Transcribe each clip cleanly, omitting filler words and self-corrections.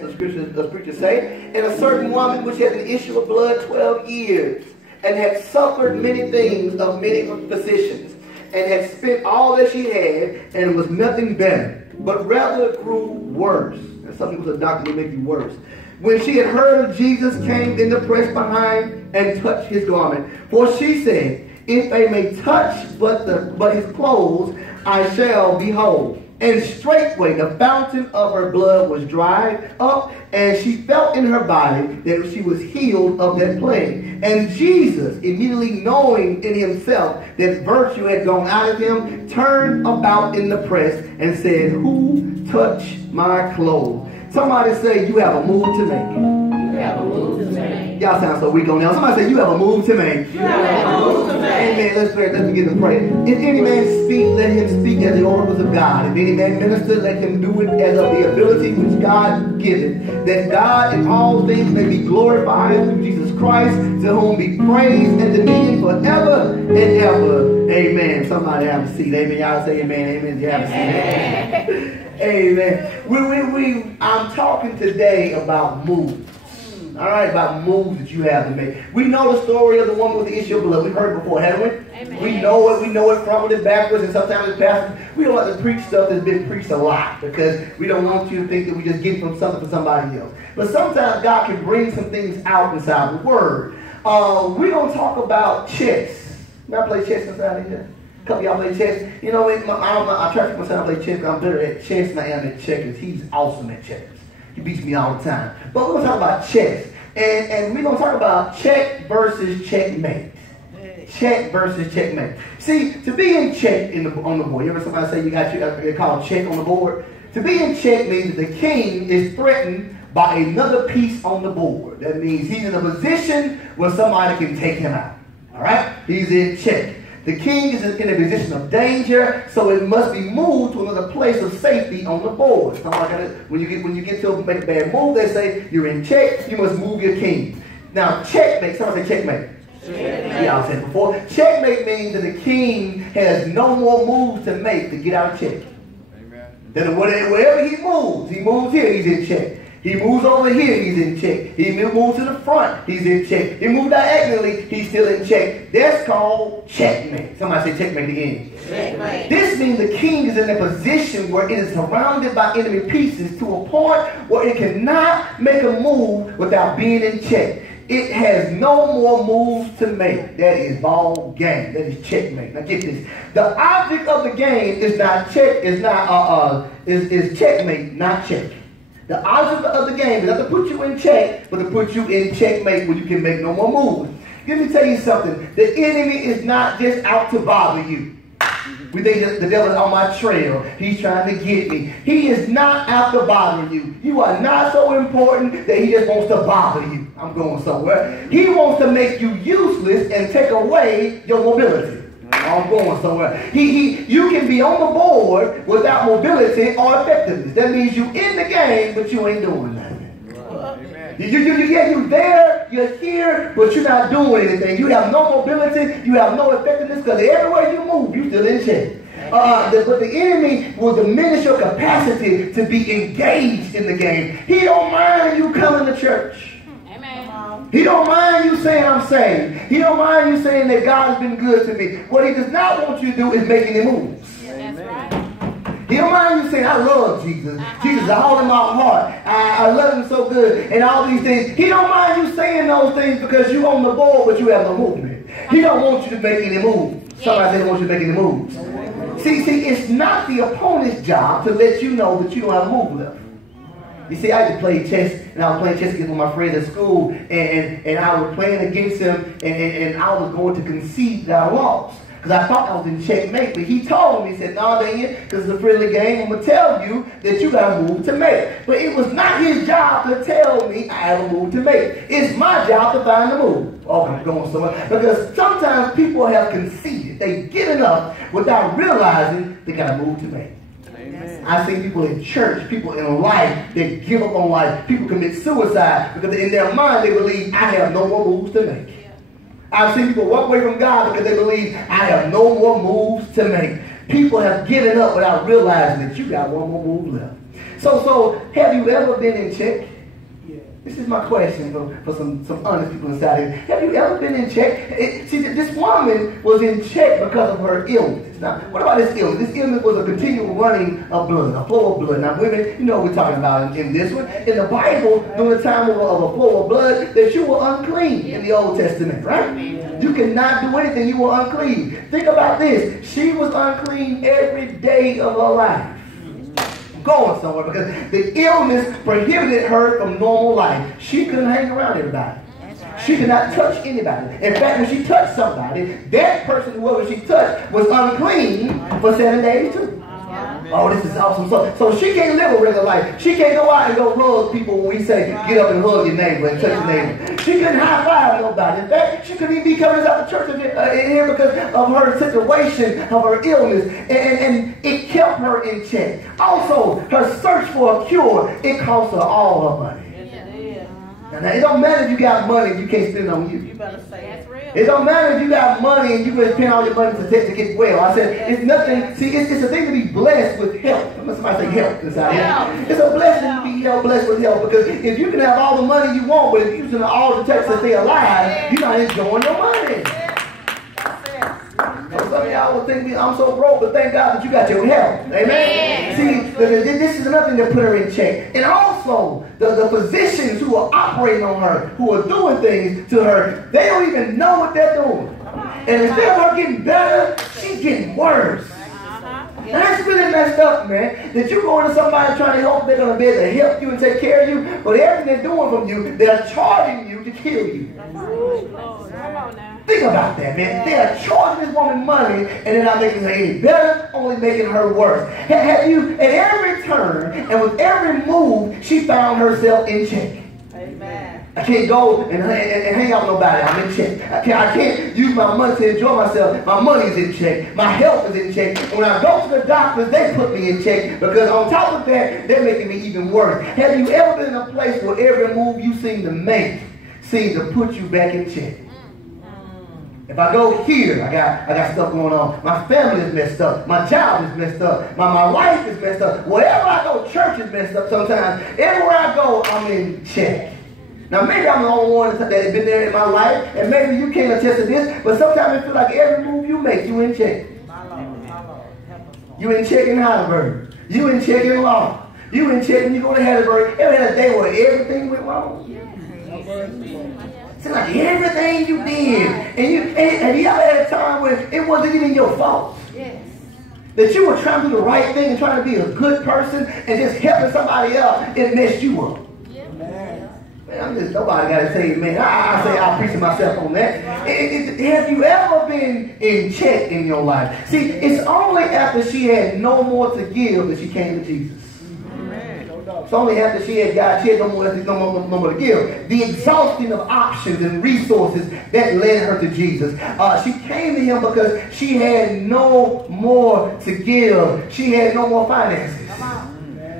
The scriptures say, and a certain woman which had an issue of blood 12 years, and had suffered many things of many physicians, and had spent all that she had, and it was nothing better, but rather grew worse. And some people say, doctor, will make you worse. When she had heard of Jesus, came in the press behind and touched his garment. For she said, if I may touch but his clothes, I shall be whole. And straightway the fountain of her blood was dried up, and she felt in her body that she was healed of that plague. And Jesus, immediately knowing in himself that virtue had gone out of him, turned about in the press and said, who touched my clothes? Somebody say, you have a move to make. You have a move to make. Y'all sound so weak on now. Somebody say, you have a move to make. You have a move to make. Amen. Let's pray. Let's begin to pray. If any man speak, let him speak as the oracles of God. If any man minister, let him do it as of the ability which God giveth, that God in all things may be glorified through Jesus Christ, to whom be praise and dominion forever and ever. Amen. Somebody have a seat. Amen. Y'all say amen. Amen. You have a seat. Amen. I'm talking today about moves. All right, about moves that you have to make. We know the story of the woman with the issue of blood. We've heard it before, haven't we? Amen. We know it frontward and backwards, and sometimes it's pastors. We don't like to preach stuff that's been preached a lot because we don't want you to think that we just get it from something for somebody else. But sometimes God can bring some things out inside the Word. We're going to talk about chess. Y'all play chess inside of here? A couple of y'all play chess. You know, I try to myself play chess because I'm better at chess than I am at checkers. He's awesome at checkers. He beats me all the time. But we're going to talk about chess. And we're going to talk about check versus checkmate. Check versus checkmate. See, to be in check on the board. You ever somebody say you got you called check on the board? To be in check means that the king is threatened by another piece on the board. That means he's in a position where somebody can take him out. All right? He's in check. The king is in a position of danger, so it must be moved to another place of safety on the board. When you get to make a bad move, they say you're in check. You must move your king. Now, checkmate. Somebody say checkmate. Checkmate. Yeah, I said it before. Checkmate means that the king has no more moves to make to get out of check. Amen. Then wherever he moves here, he's in check. He moves over here, he's in check. He moves to the front, he's in check. He moves diagonally, he's still in check. That's called checkmate. Somebody say checkmate again. Checkmate. This means the king is in a position where it is surrounded by enemy pieces to a point where it cannot make a move without being in check. It has no more moves to make. That is ball game. That is checkmate. Now get this. The object of the game is not check, is checkmate, not check. The object of the game is not to put you in check, but to put you in checkmate where you can make no more moves. Let me tell you something. The enemy is not just out to bother you. We think that the devil is on my trail. He's trying to get me. He is not out to bother you. You are not so important that he just wants to bother you. I'm going somewhere. He wants to make you useless and take away your mobility. I'm going somewhere. You can be on the board without mobility or effectiveness. That means you're in the game, but you ain't doing nothing. You're there, you're here, but you're not doing anything. You have no mobility, you have no effectiveness, because everywhere you move, you're still in check. But the enemy will diminish your capacity to be engaged in the game. He don't mind you coming to church. He don't mind you saying I'm saved. He don't mind you saying that God has been good to me. What he does not want you to do is make any moves. That's right. He don't mind you saying I love Jesus. Jesus is all in my heart. I love him so good and all these things. He don't mind you saying those things because you're on the board but you have no movement. He don't want you to make any moves. Somebody said he wants you to make any moves. See, it's not the opponent's job to let you know that you don't have a move left. You see, I used to play chess, and I was playing chess against one of my friends at school, and I was playing against him, and I was going to concede that I lost. Because I thought I was in checkmate, but he told me, he said, no, Daniel, because it's a friendly game, I'm going to tell you that you got a move to make. But it was not his job to tell me I have a move to make. It's my job to find the move. Oh, I'm going somewhere. Because sometimes people have conceded. They've given up without realizing they got a move to make. I've seen people in church, people in life that give up on life. People commit suicide because in their mind they believe, I have no more moves to make. I've seen people walk away from God because they believe, I have no more moves to make. People have given up without realizing that you got one more move left. So have you ever been in check? This is my question for some honest people inside here. Have you ever been in check? See, this woman was in check because of her illness. Now, what about this illness? This illness was a continual running of blood, a flow of blood. Now, women, you know what we're talking about in this one. In the Bible, during the time of a flow of blood, that you were unclean in the Old Testament, right? You cannot do anything. You were unclean. Think about this. She was unclean every day of her life. Going somewhere because the illness prohibited her from normal life. She couldn't hang around everybody. She could not touch anybody. In fact, when she touched somebody, that person, whoever she touched, was unclean for 7 days too. Oh, this is awesome. So she can't live a regular life. She can't go out and go hug people when we say, get up and hug your neighbor and touch your neighbor. She couldn't high five nobody. In fact, she couldn't even be coming out the church in here because of her situation, of her illness. And it kept her in check. Also, her search for a cure, it cost her all her money. Now, it don't matter if you got money and you can't spend it on you. You better say that's real. It don't matter if you got money and you can spend all your money to get well. I said, it's nothing. See, it's a thing to be blessed with health. Somebody say health inside here. It's a blessing to be blessed with health because if you can have all the money you want, but if you're using all the text to stay alive, you're not enjoying your money. Some of y'all will think I'm so broke, but thank God that you got your health. Amen? See, this is nothing to put her in check. And also, the physicians who are operating on her, who are doing things to her, they don't even know what they're doing. And instead of her getting better, she's getting worse. And that's really messed up, man. That you going to somebody trying to help, they're going to be able to help you and take care of you, but everything they're doing from you, they're charging you to kill you. Think about that, man. They are charging this woman money and they're not making her any better, only making her worse. Have you, at every turn and with every move, she found herself in check. Amen. I can't go and hang out with nobody. I'm in check. I can't use my money to enjoy myself. My money's in check. My health is in check. And when I go to the doctors, they put me in check because on top of that, they're making me even worse. Have you ever been in a place where every move you seem to make seems to put you back in check? If I go here, I got stuff going on. My family is messed up. My job is messed up. My life is messed up. Wherever I go, church is messed up sometimes. Everywhere I go, I'm in check. Now, maybe I'm the only one that has been there in my life, and maybe you can't attest to this, but sometimes it feels like every move you make, you in check. You in check in Heidelberg. You in check in law. You in check when you go to Heidelberg. Ever had a day where everything went wrong? Seems like everything you did, and you ever had a time when it wasn't even your fault? Yes. That you were trying to do the right thing and trying to be a good person and just helping somebody else, it messed you up. Yeah. Man, nobody got to say, man, I say I'll preach to myself on that. Have you ever been in check in your life? See, it's only after she had no more to give that she came to Jesus. It's only after she had God, she had no more to give. The exhausting of options and resources that led her to Jesus. She came to him because she had no more to give. She had no more finances.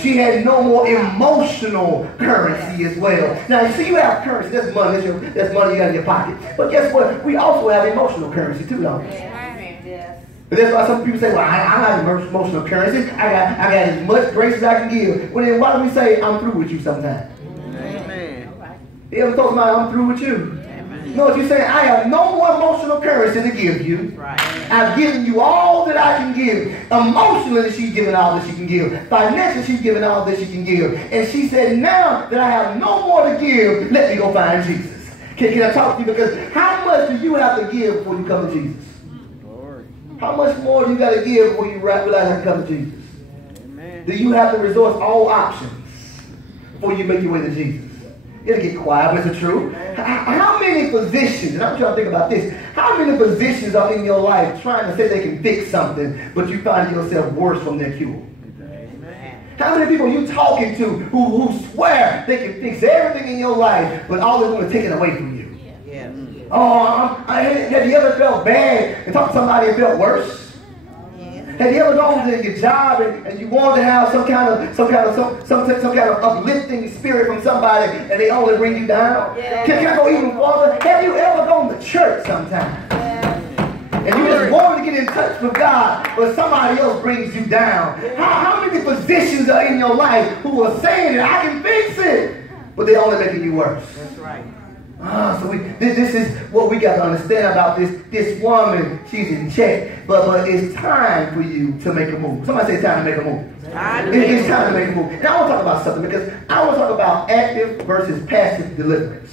She had no more emotional currency as well. Now, you see, you have currency. That's money. That's money you got in your pocket. But guess what? We also have emotional currency too, don't we? But that's why some people say, well, I have emotional currency. I got as much grace as I can give. Well, then why do we say, I'm through with you sometimes? Amen. You ever thought about, I'm through with you? Amen. You know what you're saying? I have no more emotional currency to give you. Right. I've given you all that I can give. Emotionally, she's given all that she can give. Financially, she's given all that she can give. And she said, now that I have no more to give, let me go find Jesus. Can I talk to you? Because how much do you have to give before you come to Jesus? How much more do you got to give before you realize how to come to Jesus? Amen. Do you have to resort all options before you make your way to Jesus? It'll get quiet, but it's the truth. How many physicians, and I'm trying to think about this, how many physicians are in your life trying to say they can fix something, but you find yourself worse from their cure? Amen. How many people are you talking to who swear they can fix everything in your life, but all they're going to take it away from you? Yeah. Oh, have you ever felt bad and talked to somebody and felt worse? Yeah. Have you ever gone to your job and you wanted to have some kind of uplifting spirit from somebody and they only bring you down? Yeah. Can I go even further? Have you ever gone to church sometime? Yeah. And you just want to get in touch with God, but somebody else brings you down. How many positions are in your life who are saying that I can fix it, but they're only making you worse? That's right. So this is what we got to understand about this woman. She's in check, but it's time for you to make a move. Somebody say it's time to make a move. It's time to make a move. And I want to talk about something, because I want to talk about active versus passive deliverance.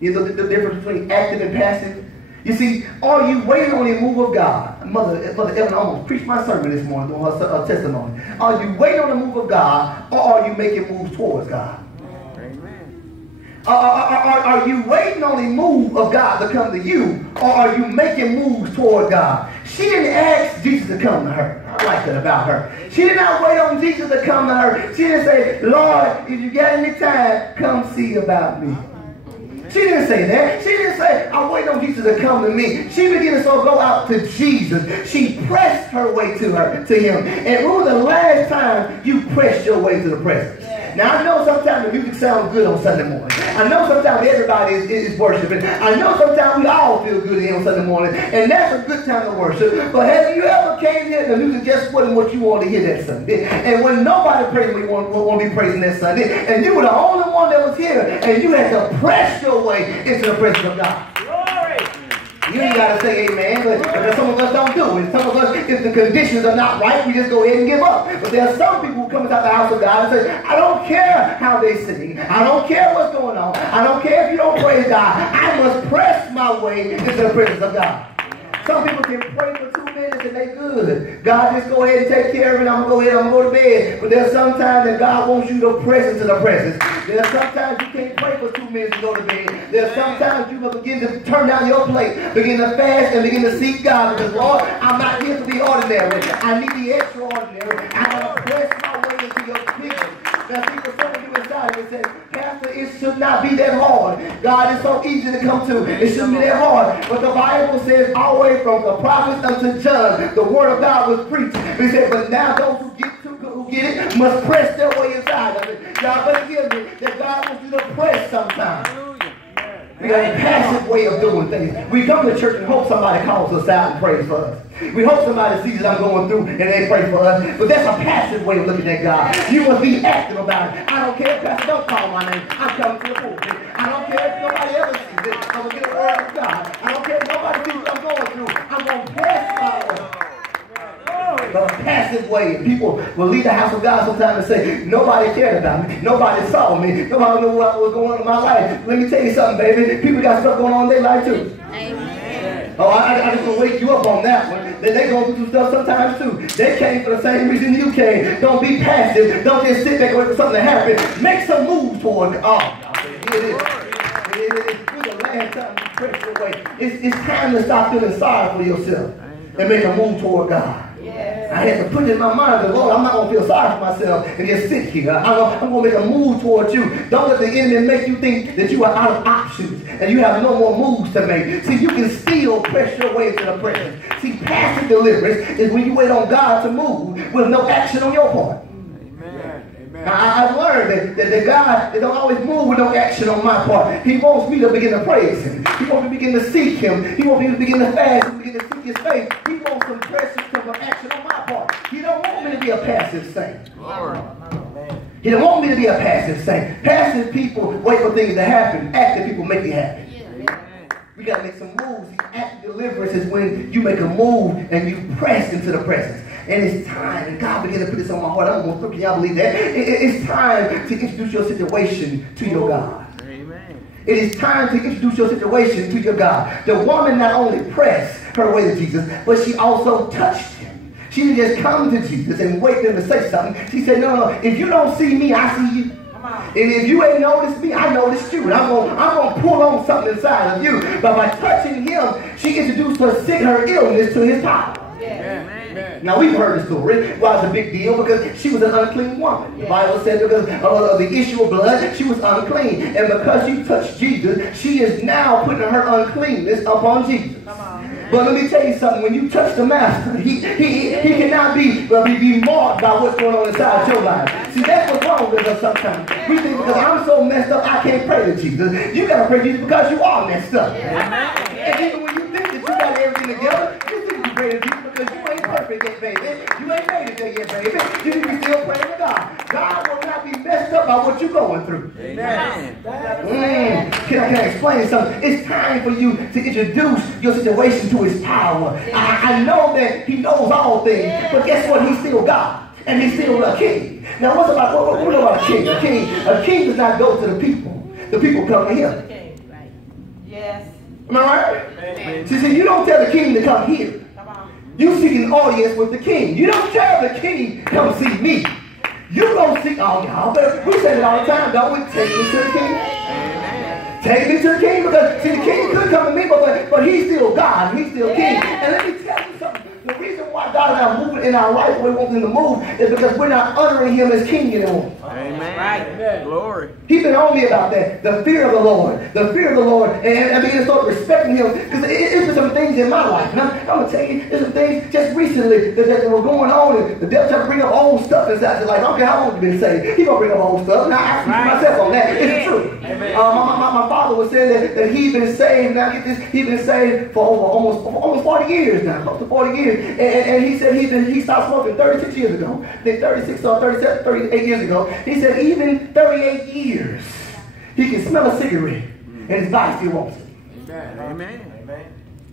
You know the difference between active and passive? You see, are you waiting on the move of God? Mother Evan almost preached my sermon this morning on her testimony. Are you waiting on the move of God, or are you making moves towards God? Are you waiting on the move of God to come to you, or are you making moves toward God? She didn't ask Jesus to come to her. I like that about her. She did not wait on Jesus to come to her. She didn't say, Lord, if you got any time, come see about me. She didn't say that. She didn't say, I'm waiting on Jesus to come to me. She began to go out to Jesus. She pressed her way to him. And when was the last time you pressed your way to the presence? Now, I know sometimes the music sounds good on Sunday morning. I know sometimes everybody is worshiping. I know sometimes we all feel good here on Sunday morning. And that's a good time to worship. But have you ever came here and the music just wasn't what you wanted to hear that Sunday? And when nobody praised what you want to be praising that Sunday, and you were the only one that was here, and you had to press your way into the presence of God. You ain't got to say amen, but some of us don't do it. Some of us, if the conditions are not right, we just go ahead and give up. But there are some people who come inside the house of God and say, I don't care how they sing. I don't care what's going on. I don't care if you don't praise God. I must press my way into the presence of God. Some people can pray for 2 minutes and they good. God, just go ahead and take care of it. I'm going to go to bed. But there's sometimes that God wants you to press into the presence. There's sometimes you can't pray for 2 minutes and go to bed. There's sometimes you must begin to turn down your plate, begin to fast, and begin to seek God. Because, Lord, I'm not here to be ordinary. I need the extraordinary. I got to press my way into your kingdom. Now, people, some of you inside and say, Pastor, it should not be that hard. God is so easy to come to. It shouldn't be that hard. But the Bible says, always from the prophets unto John, the word of God was preached. He said, but now those who get it must press their way inside of it. God, better give me that God wants you to press sometimes. We got a passive way of doing things. We come to church and hope somebody calls us out and prays for us. We hope somebody sees what I'm going through and they pray for us. But that's a passive way of looking at God. You must be active about it. I don't care if Pastor don't call my name. I'm coming to the pulpit. I don't care if nobody ever sees it. I'm going to get a word of God. I don't care if nobody sees what I'm going through. I'm going to press my way. A passive way. People will leave the house of God sometimes and say, nobody cared about me. Nobody saw me. Nobody knew what was going on in my life. Let me tell you something, baby. People got stuff going on in their life too. Amen. Oh, I just want to wake you up on that one. They go through stuff sometimes too. They came for the same reason you came. Don't be passive. Don't just sit back and wait for something to happen. Make some moves toward God. Here it is. It's the last time you press your way. It's time to stop feeling sorry for yourself and make a move toward God. I had to put it in my mind that, Lord, I'm not going to feel sorry for myself and just sit here. I'm going to make a move towards you. Don't let the enemy make you think that you are out of options and you have no more moves to make. See, you can still press your way into the presence. See, passive deliverance is when you wait on God to move with no action on your part. I've learned that God don't always move with no action on my part. He wants me to begin to praise Him. He wants me to begin to seek Him. He wants me to begin to fast and begin to seek His face. He wants some presence, some action on my part. He don't want me to be a passive saint. He don't want me to be a passive saint. Passive people wait for things to happen. Active people make it happen. We got to make some moves. Active deliverance is when you make a move and you press into the presence. And it's time, and God began to put this on my heart. I'm going to can y'all believe that? It's time to introduce your situation to your God. Amen. It is time to introduce your situation to your God. The woman not only pressed her way to Jesus, but she also touched Him. She didn't just come to Jesus and wait for Him to say something. She said, no, if you don't see me, I see you. And if you ain't noticed me, I noticed you. And I'm gonna pull on something inside of you. But by touching Him, she introduced her illness to His power. Yeah. Now, we've heard the story. Why it's a big deal? Because she was an unclean woman. The Bible said because of the issue of blood, she was unclean. And because she touched Jesus, she is now putting her uncleanness upon Jesus. But let me tell you something. When you touch the Master, he cannot be marked by what's going on inside your life. See, that's what's wrong with us sometimes. We think because I'm so messed up, I can't pray to Jesus. You got to pray to Jesus because you are messed up. And even when you think that you got everything together, greater than you because you ain't perfect yet, baby. You ain't made it there yet, baby. You need to be still praying to God. God will not be messed up by what you're going through. Amen. Can I explain something? It's time for you to introduce your situation to his power. I know that he knows all things, but guess what? He's still God. And he's still a king. Now, what about a king? A king does not go to the people. The people come to him. Yes. Am I right? See, you don't tell the king to come here. You seek an audience with the king. You don't tell the king, come see me. You go seek, oh, y'all better, we say it all the time, don't we? Take me to the king. Take me to the king, because, see, the king could come to me, but he's still God. He's still king. And let me tell you something. The reason why God is not moving in our life when we want him to move is because we're not honoring him as king anymore. Amen. Right. Glory. He's been on me about that. The fear of the Lord. The fear of the Lord. And I begin to start respecting him. Because there's some things in my life. And I'm going to tell you, there's some things just recently that were going on. And the devil tried to bring up old stuff inside. Like, I don't care how long you've been saved. He's going to bring up old stuff. Now, I speak myself on that. It's true. My father was saying that he's been saved. Now, get this. He's been saved for almost 40 years now. Close to 40 years. And he said he stopped smoking 36 years ago. I think 36 or 37, 38 years ago. He said even 38 years, he can smell a cigarette and his body still wants it. Amen.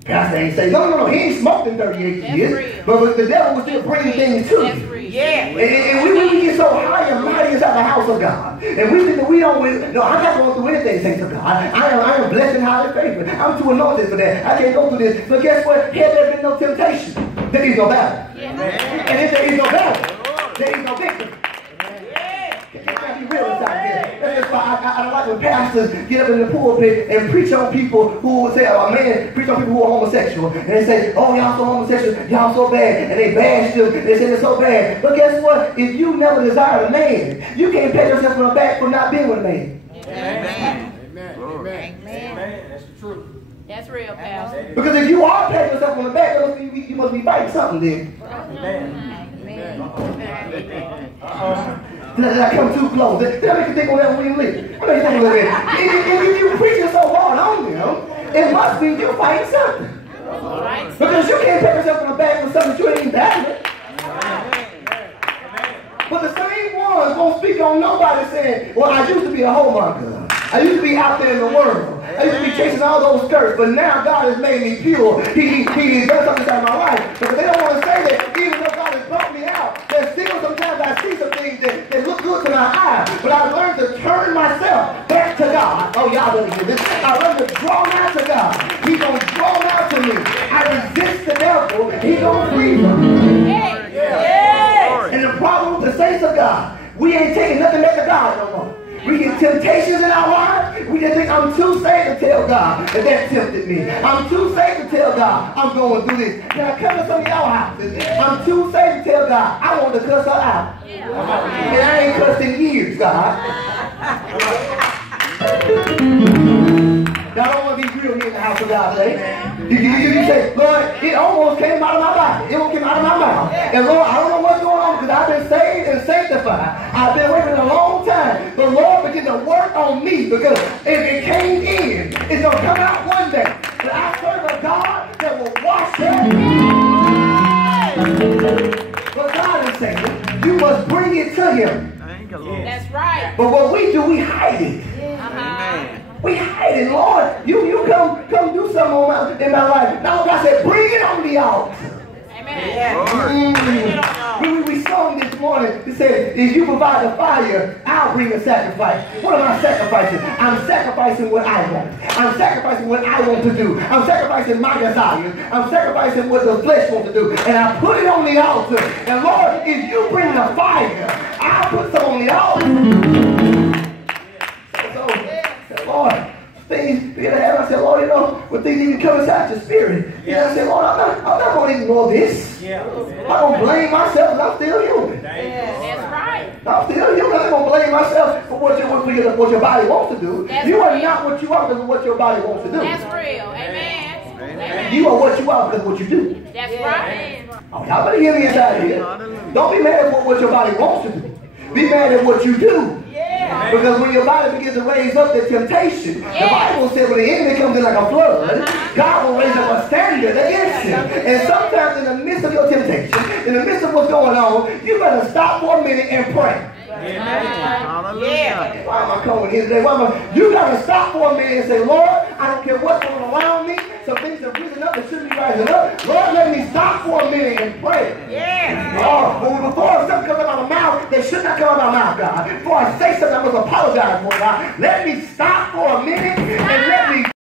Pastor ain't say, no, he ain't smoked in 38 years. But the devil was still bringing things to you. Yeah. And we get so high and mighty inside the house of God. And we think that we don't win. No, I'm not going through anything, thanks to God. I am blessed and highly favored. I'm too anointed for that. I can't go through this. But guess what? Had there been no temptation, there is no battle. Yeah. And if there is no battle, there is no victory. That's why I don't like when pastors get up in the pulpit and preach on people who say, preach on people who are homosexual. And they say, oh, y'all so homosexual, y'all so bad. And they bash them. They say they're so bad. But guess what? If you never desired a man, you can't pat yourself on the back for not being with a man. Amen. That's the truth. That's real, Pastor. Because if you are patting yourself on the back, you must be fighting something then. Did I come too close? Did I make you think on that when you leave? I make you think on that. If you preaching so hard on them, it must be you fighting something. Because you can't pat yourself on the back for something you ain't even battling. But the same ones won't speak on nobody saying, well, I used to be a homemonger. I used to be out there in the world. I used to be chasing all those skirts, but now God has made me pure. He done something inside my life. But they don't want to say that even though God has brought me out, there's still sometimes I see some things that look good to my eyes. But I learned to turn myself back to God. Oh, y'all better hear this. I learned to draw out to God. He's going to draw out to me. I resist the devil. He's going to free me. And the problem with the saints of God, we ain't taking nothing back to God no more. We get temptations in our lives. We just think, I'm too saved to tell God that tempted me. I'm too saved to tell God I'm going through this. Can I come to some of y'all houses? I'm too saved to tell God I want to cuss her out. And I ain't cussed in years, God. Y'all don't want to be real here in the house of God today. You say, Lord, it almost came out of my body. It almost came out of my mouth. And Lord, I don't know what's going on because I've been saved and sanctified. I've been waiting a long time. But Lord began to work on me because if it came in, it's going to come out one day. But I serve a God that will wash it. But God is saying, you must bring it to him. That's right. But what we do, we hide it. We hide it, Lord. You come do something in my life. Now God said, bring it on the altar. Amen. We sung this morning. It said, if you provide the fire, I'll bring a sacrifice. What am I sacrificing? I'm sacrificing what I want. I'm sacrificing what I want to do. I'm sacrificing my desires. I'm sacrificing what the flesh wants to do. And I put it on the altar. And Lord, if you bring the fire, I'll put some on the altar. Lord, things begin to happen. I said, Lord, when things even come inside your spirit, I said, Lord, I'm not going to ignore this. I'm not going to blame myself because I'm still human. That's right. I'm still human. I'm not going to blame myself for what your body wants to do. You are not what you are because of what your body wants to do. That's real. Amen. You are what you are because of what you do. That's right. Oh, y'all better hear me inside here. Don't be mad at what your body wants to do. Be mad at what you do. Because when your body begins to raise up the temptation, the Bible said when the enemy comes in like a flood, God will raise up a standard against him. And sometimes in the midst of your temptation, in the midst of what's going on, you better stop for a minute and pray. Hallelujah. Why am I coming here today? You got to stop for a minute and say, Lord, I don't care what's going on around me. Some things have risen up that shouldn't be rising up. Lord, let me stop for a minute and pray. Oh, before something comes out of my mouth, that should not come out of my mouth, God. Before I say something, I must apologize for, God. Let me stop for a minute and let me